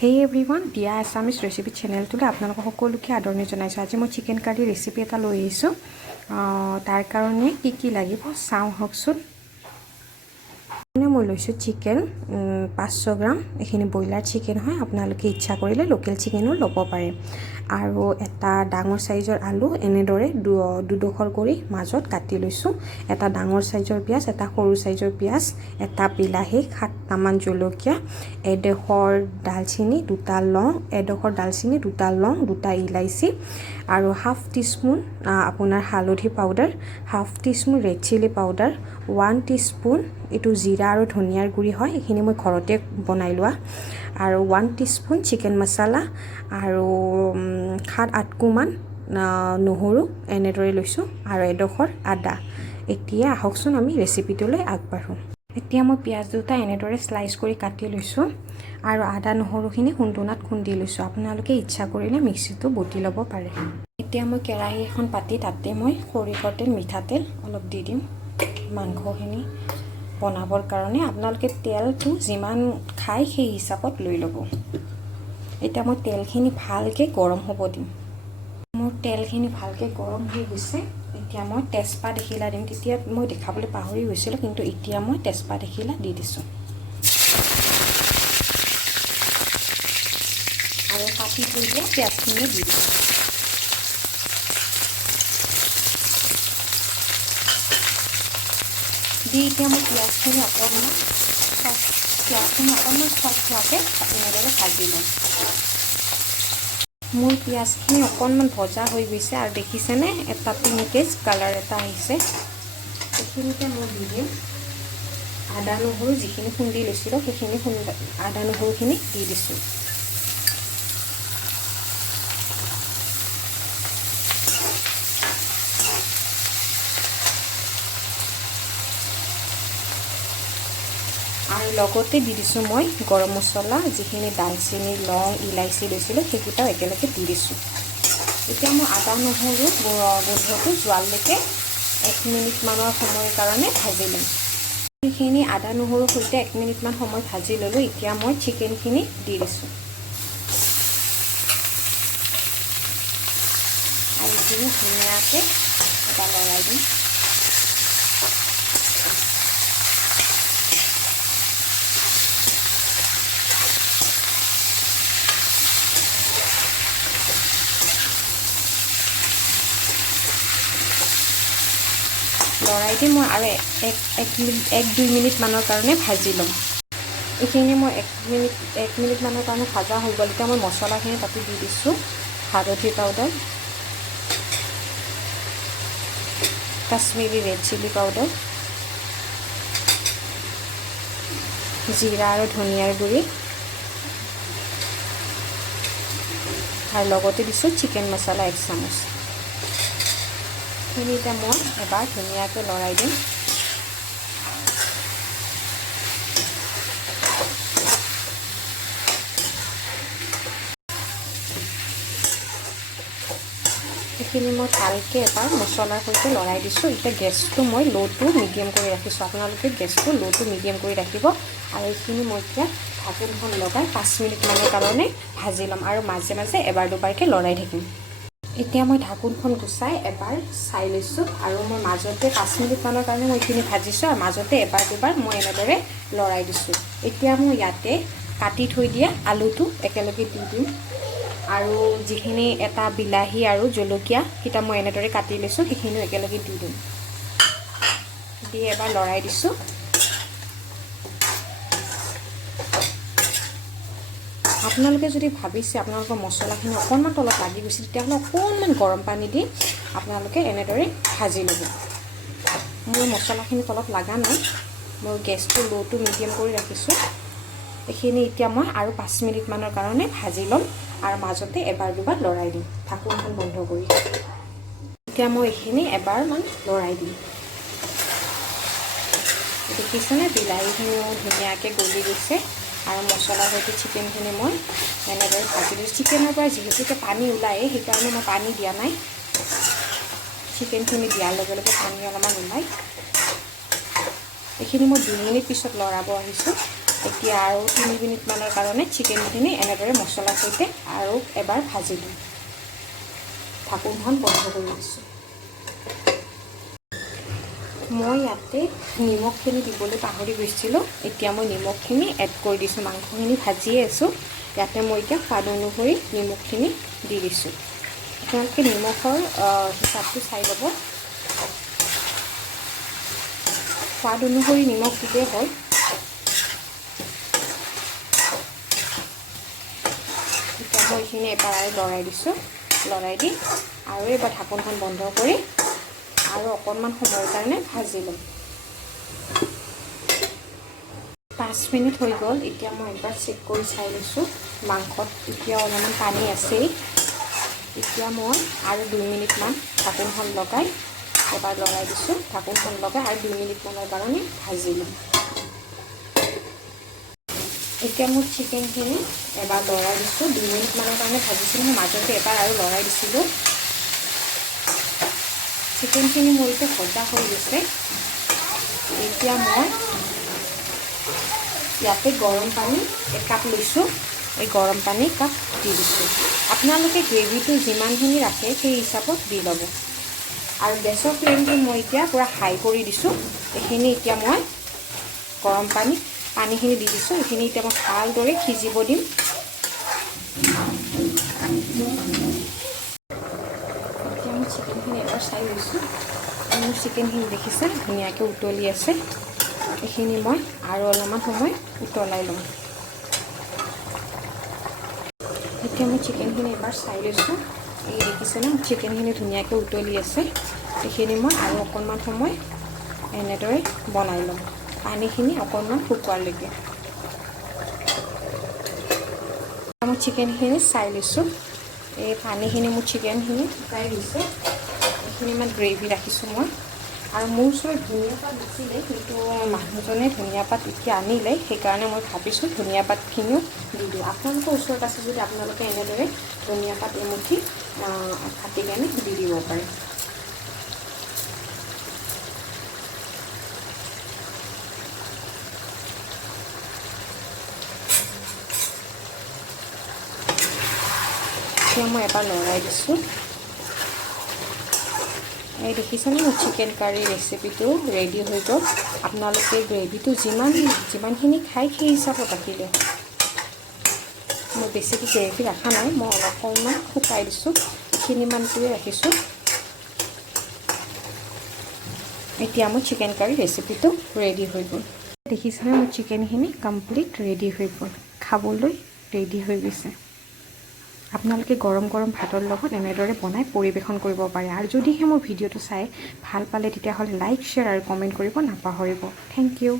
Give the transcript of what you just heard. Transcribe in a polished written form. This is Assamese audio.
Hey everyone, Dia Assamese recipe channel to আপোনালোকক সকলোকে আদৰণি জনাইছো। আজি মই চিকেন কাৰী ৰেচিপি এটা লৈ আহিছো। তাৰ কাৰণে কি লাগিব চাও হকচোন। মই লৈছো চিকেন 500 গ্ৰাম। এখিনি বইলাৰ চিকেন হয়, আপোনালোকে ইচ্ছা কৰিলে লোকেল চিকেনো ল'ব পাৰে। আৰু এটা ডাঙৰ সাইজৰ আলু এনেদৰে দুডোখৰ কৰি মাজত কাটি লৈছো। এটা ডাঙৰ সাইজৰ পিয়াজ, এটা সৰু সাইজৰ পিয়াজ, এটা বিলাহী, 7টামান জলকীয়া, এডোখৰ দালচিনি, দুটা লং, এডোখৰ দালচিনি, দুটা লং, দুটা ইলাইচি আৰু হাফ টিস্পুন আপোনাৰ হালধি powder, half teaspoon red chilli powder, 1 teaspoon এটো জিৰা আৰু ধনিয়াৰ গুৰি হয়, এখিনি মই ঘৰতে বনাই লোৱা, আৰু 1 টিস্পুন চিকেন মছলা আৰু 7-8 কোমান নহৰু এনেদৰে লৈছো আৰু এডোখৰ আদা। এতিয়া আহকচোন আমি ৰেচিপিটোলৈ আগবাঢ়ো। এতিয়া মই পিয়াজ দুটা এনেদৰে স্লাইস কৰি কাটি লৈছো আৰু আদা নহৰুখিনি খুন্দুনাত খুন্দি লৈছো। আপোনালোকে ইচ্ছা কৰিলে মিক্সিটো বটি ল'ব পাৰে। এতিয়া মই কেৰাহী এখন পাতি তাতে মই সৰিয়হৰ তেল, মিঠাতেল অলপ দি দিম মাংসখিনি বনাবৰ কাৰণে। আপোনালোকে তেলটো যিমান খাই সেই হিচাপত লৈ ল'ব। এতিয়া মই তেলখিনি ভালকে গৰম হ'ব দিম। মোৰ তেলখিনি ভালকে গৰম হৈ গৈছে। এতিয়া মই তেজপাত এখিলা দিম। তেতিয়া মই দেখাবলৈ পাহৰি গৈছিলো, কিন্তু এতিয়া মই তেজপাত এখিলা দি দিছো আৰু কাটি থৈ দিয়া পিয়াজখিনি দি দিছো। এতিয়া মই পিয়াজখিনি অকণমান হোৱাকৈ এনেদৰে ভাজি ল'ম। মোৰ পিয়াজখিনি অকণমান ভজা হৈ গৈছে আৰু দেখিছেনে এটা পিংকিশ কালাৰ এটা আহিছে। এইখিনিতে মই দি দিম আদা নহৰু যিখিনি খুন্দি লৈছিলোঁ, সেইখিনি আদা নহৰুখিনি দি দিছোঁ। আৰু লগতে দি দিছোঁ মই গৰম মছলা, যিখিনি দালচিনি, লং, ইলাইচি লৈছিলোঁ সেইকেইটাও একেলগে দি দিছোঁ। এতিয়া মই আদা নহৰু গোন্ধটো যোৱালৈকে 1 মিনিটমানৰ সময়ৰ কাৰণে ভাজি ল'ম। এইখিনি আদা নহৰুৰ সৈতে 1 মিনিটমান সময় ভাজি ল'লোঁ। এতিয়া মই চিকেনখিনি দি দিছোঁ আৰু এইখিনি ধুনীয়াকৈ এটা লৰাই দিম। লৰাই দি মই আৰু 1-2 মিনিটমানৰ কাৰণে ভাজি ল'ম। এইখিনি মই 1 মিনিটমানৰ কাৰণে ভাজা হৈ গ'ল। এতিয়া মই মছলাখিনি তাতে দি দিছোঁ। হালধি powder, Kashmiri red chilli powder, জিৰা আৰু ধনিয়াৰ গুৰি, আৰু লগতে দিছোঁ চিকেন মছলা 1 চামুচ। এইখিনিতে মই এবাৰ ধুনীয়াকৈ লৰাই দিম। এইখিনি মই ভালকৈ এবাৰ মছলাৰ সৈতে লৰাই দিছোঁ। এতিয়া গেছটো মই ল' টু মিডিয়াম কৰি ৰাখিছোঁ। আপোনালোকে গেছটো ল' টু মিডিয়াম কৰি ৰাখিব। আৰু এইখিনি মই এতিয়া ঢাকোনখন লগাই 5 মিনিটমানৰ কাৰণে ভাজি ল'ম আৰু মাজে মাজে এবাৰ দুবাৰকৈ লৰাই থাকিম। এতিয়া মই ঢাকোনখন গুচাই এবাৰ চাই লৈছোঁ আৰু মই মাজতে 5 মিনিটমানৰ কাৰণে মই এইখিনি ভাজিছোঁ আৰু মাজতে এবাৰ দুবাৰ মই এনেদৰে লৰাই দিছোঁ। এতিয়া মই ইয়াতে কাটি থৈ দিয়া আলুটো একেলগে দি দিম আৰু যিখিনি এটা বিলাহী আৰু জলকীয়া কিটা মই এনেদৰে কাটি লৈছোঁ সেইখিনিও একেলগে দি দিম। দি এবাৰ লৰাই দিছোঁ। আপোনালোকে যদি ভাবিছে আপোনালোকৰ মছলাখিনি অকণমান তলত লাগি গৈছে, তেতিয়াহ'লে অকণমান গৰম পানী দি আপোনালোকে এনেদৰে ভাজি ল'ব। মোৰ মছলাখিনি তলত লগা নাই, মই গেছটো ল' টু মিডিয়াম কৰি ৰাখিছোঁ। এইখিনি এতিয়া মই আৰু 5 মিনিটমানৰ কাৰণে ভাজি ল'ম আৰু মাজতে এবাৰ দুবাৰ লৰাই দিম ঢাকোনখন বন্ধ কৰি। এতিয়া মই এইখিনি এবাৰমান লৰাই দিম। দেখিছেনে বিলাহীখিনিও ধুনীয়াকৈ গলি গৈছে আৰু মছলাৰ সৈতে চিকেনখিনি মই এনেদৰে ভাজি দিছোঁ। চিকেনৰ পৰা যিহেতুকে পানী ওলায়, সেইকাৰণে মই পানী দিয়া নাই। চিকেনখিনি দিয়াৰ লগে লগে পানী অলপমান ওলায়। এইখিনি মই 2 মিনিট পিছত লৰাব আহিছোঁ। এতিয়া আৰু 3 মিনিটমানৰ কাৰণে চিকেনখিনি এনেদৰে মছলাৰ সৈতে আৰু এবাৰ ভাজি দিম। ঢাকোনখন বন্ধ কৰি দিছোঁ। মই ইয়াতে নিমখখিনি দিবলৈ পাহৰি গৈছিলোঁ। এতিয়া মই নিমখখিনি এড কৰি দিছোঁ। মাংসখিনি ভাজিয়ে আছোঁ। ইয়াতে মই এতিয়া সোৱাদ অনুসৰি নিমখখিনি দি দিছোঁ। আপোনালোকে নিমখৰ হিচাপটো চাই ল'ব। সোৱাদ অনুসৰি নিমখ দিলেই হ'ল। এতিয়া মই এইখিনি এবাৰ আৰু লৰাই দিছোঁ। লৰাই দি আৰু এবাৰ ঢাকোনখন বন্ধ কৰি আৰু অকণমান সময়ৰ কাৰণে ভাজি ল'ম। 5 মিনিট হৈ গ'ল। এতিয়া মই এবাৰ চেক কৰি চাই লৈছোঁ। মাংসত এতিয়া অলপমান পানী আছেই। এতিয়া মই আৰু 2 মিনিটমান ঢাকোনখন লগাই এবাৰ লৰাই দিছোঁ। ঢাকোনখন লগাই আৰু 2 মিনিটমানৰ কাৰণে ভাজি ল'ম। এতিয়া মোৰ চিকেনখিনি এবাৰ লৰাই দিছোঁ। 2 মিনিটমানৰ কাৰণে ভাজিছিলোঁ। মই মাজতে এবাৰ আৰু লৰাই দিছিলোঁ। চিকেনখিনি মোৰ এতিয়া ভজা হৈ গৈছে। এতিয়া মই ইয়াতে গৰম পানী একাপ লৈছোঁ। এই গৰম পানী কাপ দি দিছোঁ। আপোনালোকে গ্ৰেভিটো যিমানখিনি ৰাখে সেই হিচাপত দি ল'ব। আৰু গেছৰ ফ্লেমটো মই এতিয়া পূৰা হাই কৰি দিছোঁ। এইখিনি এতিয়া মই গৰম পানীখিনি দি দিছোঁ। এইখিনি এতিয়া মই ভালদৰে সিজিব দিম। এতিয়া মই চিকেনখিনি এবাৰ চাই লৈছোঁ। মোৰ চিকেনখিনি দেখিছে ধুনীয়াকৈ উতলি আছে। এইখিনি মই আৰু অলপমান সময় উতলাই ল'ম। এতিয়া মই চিকেনখিনি এবাৰ চাই লৈছোঁ। এই দেখিছেনে মোৰ চিকেনখিনি ধুনীয়াকৈ উতলি আছে। এইখিনি মই আৰু অকণমান সময় এনেদৰে বনাই ল'ম। পানীখিনি অকণমান শুকোৱালৈকে। মই চিকেনখিনি চাই লৈছোঁ। এই পানীখিনি মোৰ চিকেনখিনি শুকাই গৈছে। এইখিনি ইমান গ্ৰেভি ৰাখিছোঁ মই। আৰু মোৰ ওচৰত ধনিয়া পাত নাছিলে, কিন্তু মানুহজনে ধনিয়া পাত এতিয়া আনিলে। সেইকাৰণে মই ভাবিছোঁ ধনিয়া পাতখিনিও দি দিওঁ। আপোনালোকৰ ওচৰত আছে যদি আপোনালোকে এনেদৰে ধনিয়া পাত এমুঠি কাটি কেনে দি দিব পাৰে। এতিয়া মই এবাৰ লৰাই দিছোঁ। এই দেখিছেনে মোৰ চিকেন কাৰী ৰেচিপিটো ৰেডি হৈ গ'ল। আপোনালোকে গ্ৰেভিটো যিমানখিনি খায় সেই হিচাপত ৰাখিলে। মই বেছিকৈ গ্ৰেভি ৰখা নাই, মই অকণমান শুকাই দিছোঁ। এইখিনিমানটোৱে ৰাখিছোঁ। এতিয়া মোৰ চিকেন কাৰী ৰেচিপিটো ৰেডি হৈ গ'ল। দেখিছেনে মোৰ চিকেনখিনি কমপ্লিট ৰেডি হৈ গ'ল। খাবলৈ ৰেডি হৈ গৈছে। আপোনালোকে গৰম গৰম ভাতৰ লগত এনেদৰে বনাই পৰিৱেশন কৰিব পাৰে। আৰু যদিহে মোৰ ভিডিঅ'টো চাই ভাল পালে তেতিয়াহ'লে লাইক, শ্বেয়াৰ আৰু কমেণ্ট কৰিব নাপাহৰিব। Thank U.